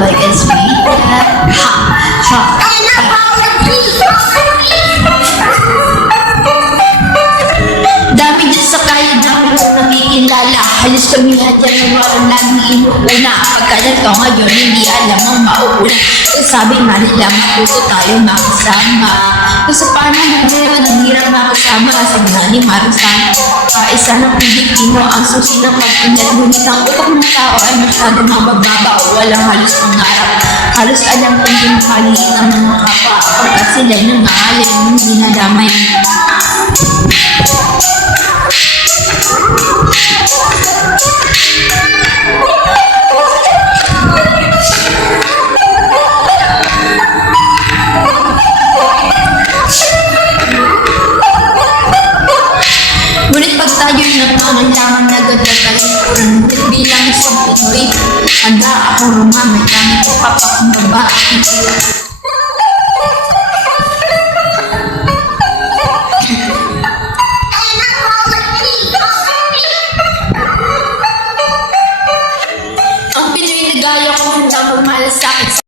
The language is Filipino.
like a sweet ha ha. Dami dyan sa kaya namin sa nakikilala. Halos kami lahat yan ang walang laging inuuna. Pagkalat ko ngayon, hindi alam ang mauuna. Sabi nga nila, maputo tayo makasama. Kasi paano ngayon, ang hirap makasama. Sabi nga ni Marusan, isa ng Pilipino ang susi ng magpinal. Ngunit ang utak ng tao ay masyadong mabababa o walang halos pangarap. Halos alam kong din makaliit ang mga kapwa. Pagkat sila nangalim, hindi nadamay. Ngunit pag tayo'y nagpangailangan na gagagalipuran bilang isang Pinoy, handa akong rumamay gamit ko papakumbaba. Ang Pinoy na gaya ko handa magmalasakit sa